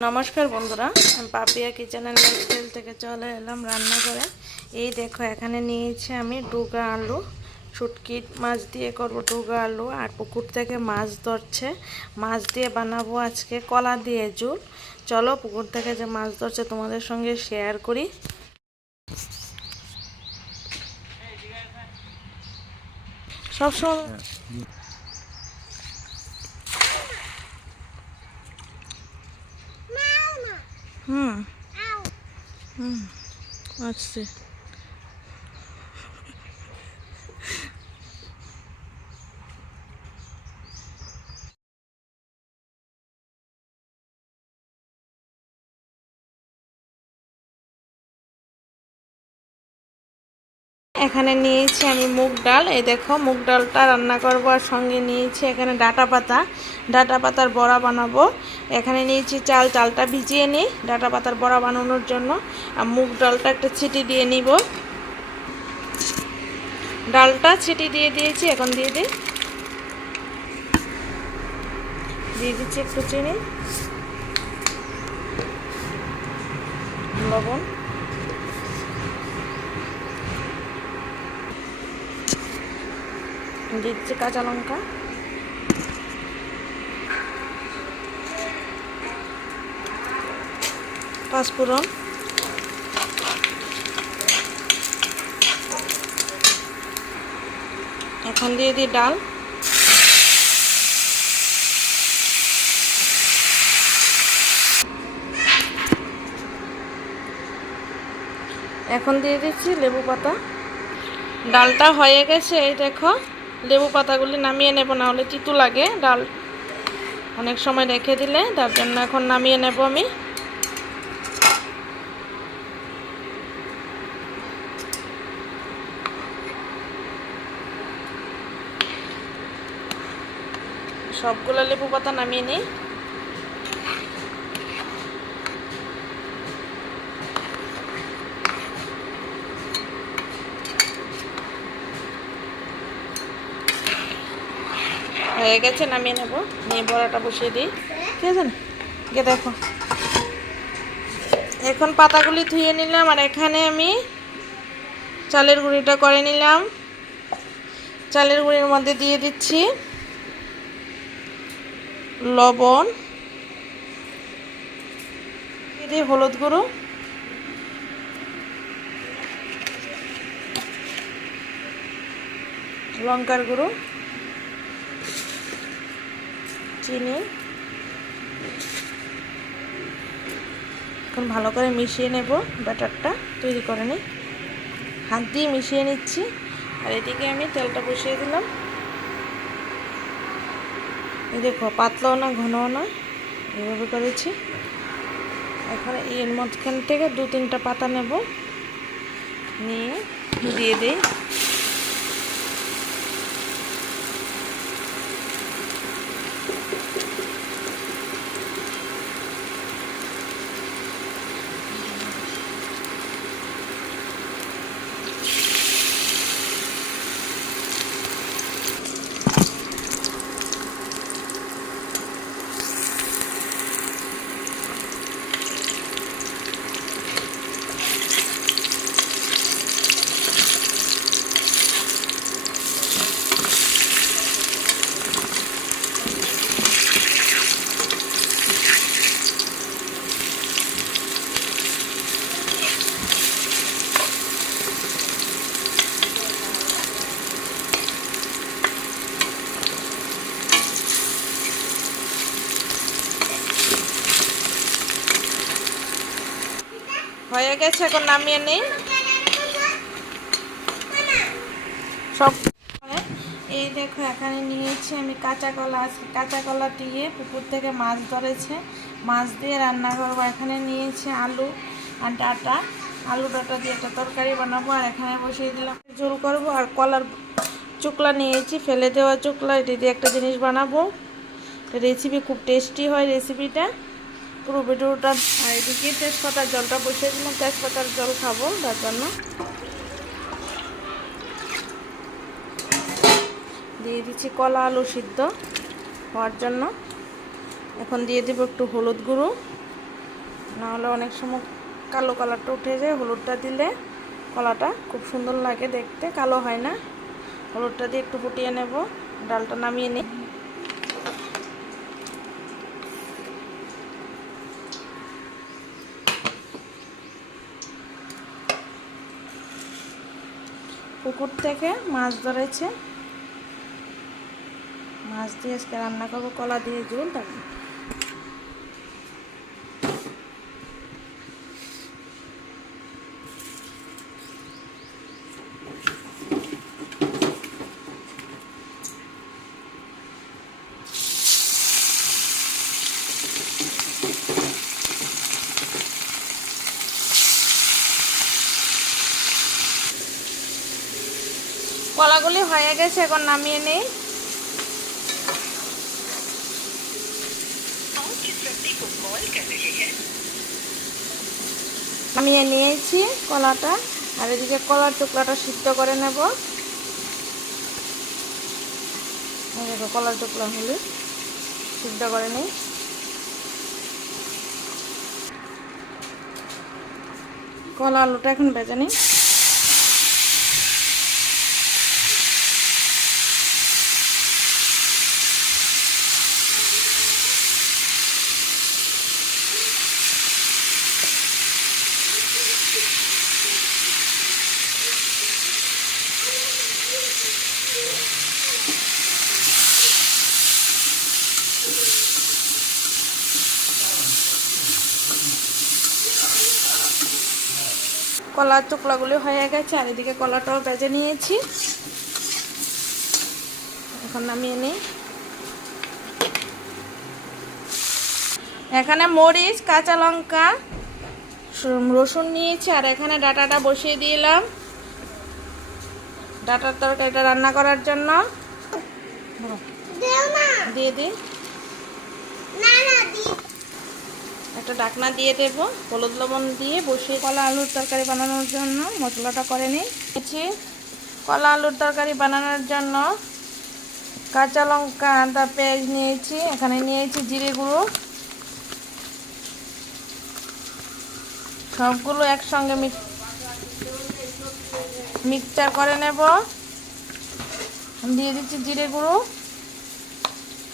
নমস্কার বন্ধুরা, আমি পাপিয়া কিচেনের লাইফস্টাইল থেকে চলে এলাম রান্না করে। এই দেখো, এখানে নিয়েছি আমি ডুগা আলু, শুটকি মাছ দিয়ে করব ডুগা আলু। আর পুকুর থেকে মাছ ধরছে, মাছ দিয়ে বানাবো আজকে কলা দিয়ে ঝোল। চলো পুকুর থেকে যে মাছ ধরছে তোমাদের সঙ্গে শেয়ার করি। সবসময় হুম হুম আচ্ছা, এখানে নিয়েছি আমি মুগ ডাল। এই দেখো, মুগ ডালটা রান্না করব। আর সঙ্গে নিয়েছি এখানে ডাঁটা পাতা, ডাঁটা পাতার বড়া বানাবো। এখানে নিয়েছি চাল, চালটা ভিজিয়ে নিই ডাঁটা পাতার বড়া বানানোর জন্য। আর মুগ ডালটা একটা ছিটি দিয়ে নিব। ডালটা ছিটি দিয়ে দিয়েছি, এখন দিয়ে দিচ্ছি একটু চিনি, লবণ, দিচ্ছি কাঁচা লঙ্কা, পাঁচফোড়ন, এখন দিয়ে দিই ডাল। এখন দিয়ে দিচ্ছি লেবু পাতা। ডালটা হয়ে গেছে, এই দেখো লেবু পাতাগুলি নামিয়ে নেব, না হলে তিতো লাগে ডাল অনেক সময় রেখে দিলে, তার জন্য এখন নামিয়ে নেব আমি। সবগুলো লেবু পাতা নামিয়ে নিই। হয়ে গেছে, নামিয়ে নেব। নিয়ে বড়াটা বসিয়ে দিই, ঠিক আছে না? গিয়ে দেখো, এখন পাতাগুলি ধুয়ে নিলাম। আর এখানে আমি চালের গুঁড়িটা করে নিলাম। চালের গুঁড়ির মধ্যে দিয়ে দিচ্ছি লবণ, দিয়ে দিই হলুদ গুঁড়ো, লঙ্কার গুঁড়ো, চিনি। এখন ভালো করে মিশিয়ে নেব। ব্যাটারটা তৈরি করে নিই, হাত দিয়ে মিশিয়ে নিচ্ছি। আর এদিকে আমি তেলটা বসিয়ে দিলাম। এই দেখো, পাতলাও না ঘনও না, এভাবে করেছি। এখন এর মধ্যখান থেকে 2-3টা পাতা নেব, নিয়ে দিয়ে দিই। হয়ে গেছে, এখন নামিয়ে নিই সব। এই দেখো, এখানে নিয়েছি আমি কাঁচা কলা। আজকে কাঁচা কলা দিয়ে পুকুর থেকে মাছ ধরেছে, মাছ দিয়ে রান্না করবো। এখানে নিয়েছি আলু আর ডাঁটা, আলু ডাঁটা দিয়ে একটা তরকারি বানাবো। আর এখানে বসিয়ে দিলাম ঝোল করবো। আর কলার চোকলা নিয়েছি, ফেলে দেওয়া চোকলা, এটি দিয়ে একটা জিনিস বানাবো। রেসিপি খুব টেস্টি হয় রেসিপিটা, পুরো ভিডিওটা। আর এদিকে তেজপাতার জলটা বসিয়ে দিলাম, তেজপাতার জল খাবো তার জন্য। দিয়ে দিচ্ছি কলা আলু সিদ্ধ হওয়ার জন্য। এখন দিয়ে দেবো একটু হলুদ গুঁড়ো, নাহলে অনেক সময় কালো কালারটা উঠে যায়। হলুদটা দিলে কলাটা খুব সুন্দর লাগে দেখতে, কালো হয় না। হলুদটা দিয়ে একটু ফুটিয়ে নেব, ডালটা নামিয়ে নিই। পুকুর থেকে মাছ ধরেছে, মাছ দিয়ে আজকে রান্না করবো, কলা দিয়ে ঝোল। তারপর কলাগুলি হয়ে গেছে, এখন নামিয়ে নেই। নামিয়ে নিয়েছি কলাটা, আর এদিকে কলার টুকরাটা সিদ্ধ করে নেব। দেখো কলার টুকরা হলে সিদ্ধ করে নিই। কলা আলুটা এখন ভেজে নিই। কলার টুকরাগুলি হয়ে গেছে, আর এদিকে কলাটাও ভেজে নিয়েছি। এখন নামিয়ে নিই। এখানে মরিচ, কাঁচা লঙ্কা, রসুন নিয়েছি, আর এখানে ডাটাটা বসিয়ে দিলাম ডাটার তরকারিটা রান্না করার জন্য। দিয়ে দিই, একটা ঢাকনা দিয়ে দেবো, হলুদ লবণ দিয়ে বসিয়ে কলা আলুর তরকারি বানানোর জন্য মশলাটা করে নিয়েছি। কলা আলুর তরকারি বানানোর জন্য কাঁচা লঙ্কা, আদা, পেঁয়াজ নিয়েছি। এখানে নিয়েছি জিরে গুঁড়ো, সবগুলো একসঙ্গে মিক্সচার করে নেব। দিয়ে দিচ্ছি জিরে গুঁড়ো,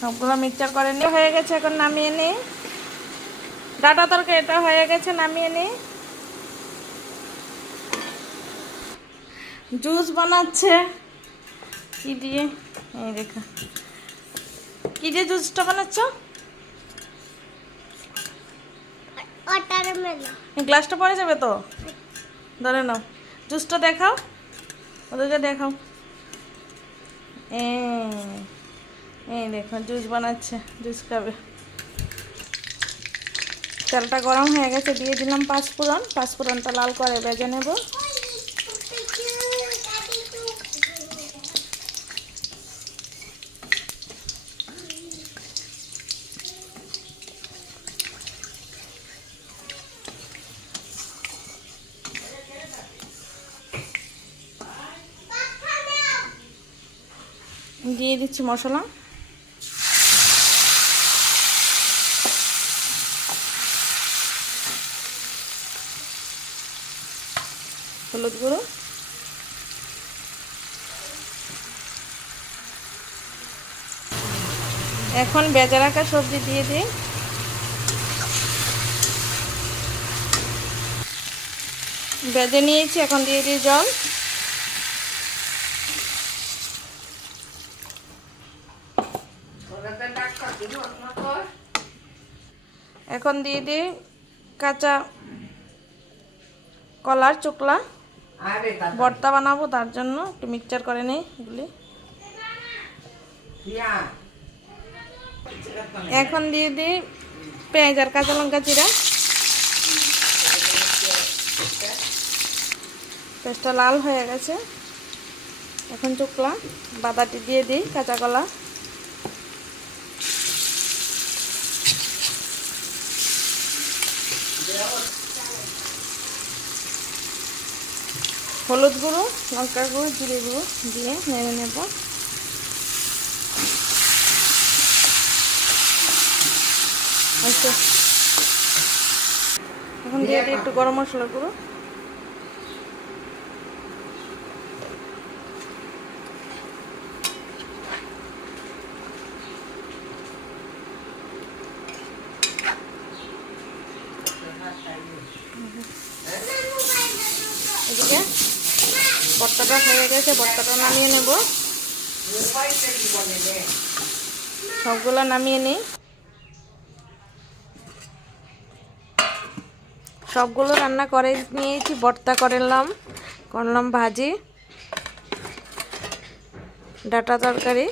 সবগুলো মিক্সচার করে নিয়ে হয়ে গেছে, এখন নামিয়ে নিই। ডাটা তরকারিটা হয়ে গেছে, নামিয়ে নিই। জুস বানাচ্ছে কি দিয়ে, এই দেখো কি দিয়ে জুসটা বানাচ্ছ? গ্লাসটা পড়ে যাবে তো, ধরে নাও। জুসটা দেখাও, ওদেরকে দেখাও। এই দেখো জুস বানাচ্ছে, জুস খাবে। তেলটা গরম হয়ে গেছে, দিয়ে দিলাম পাঁচফোড়ন। পাঁচফোড়নটা লাল করে ভেজে নেব। দিয়ে দিচ্ছি মশলা, হলুদ গুঁড়ো, এখন ভেজে রাখা সবজি দিয়ে দিই। ভেজে নিয়েছি, এখন দিয়ে দিই জল। এখন দিয়ে দিই কাঁচা কলার চোকলা, ভর্তা বানাবো, তার জন্য একটু মিক্সচার করে নিই এগুলি। এখন দিয়ে দিই পেঁয়াজ আর কাঁচা লঙ্কা চিরা। পেঁয়াজটা লাল হয়ে গেছে, এখন চোকলা বাদাটি দিয়ে দিই, কাঁচা কলা। হলুদ গুঁড়ো, লঙ্কার গুঁড়ো, জিরে গুঁড়ো দিয়ে নেড়ে নেব। এখন দিয়ে দিই একটু গরম মশলা গুঁড়ো। এদিকে ভর্তাটা হয়ে গেছে, ভর্তাটা নামিয়ে নেব। সবগুলো নামিয়ে নিই। সবগুলো রান্না করে নিয়েছি। ভর্তা করলাম ভাজি, ডাঁটা তরকারি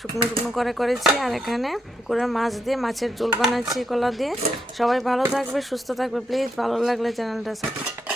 শুকনো শুকনো করে করেছি, আর এখানে পুকুরের মাছ দিয়ে মাছের ঝোল বানাচ্ছি কলা দিয়ে। সবাই ভালো থাকবে, সুস্থ থাকবে প্লিজ। ভালো লাগলে চ্যানেলটা সাবস্ক্রাইব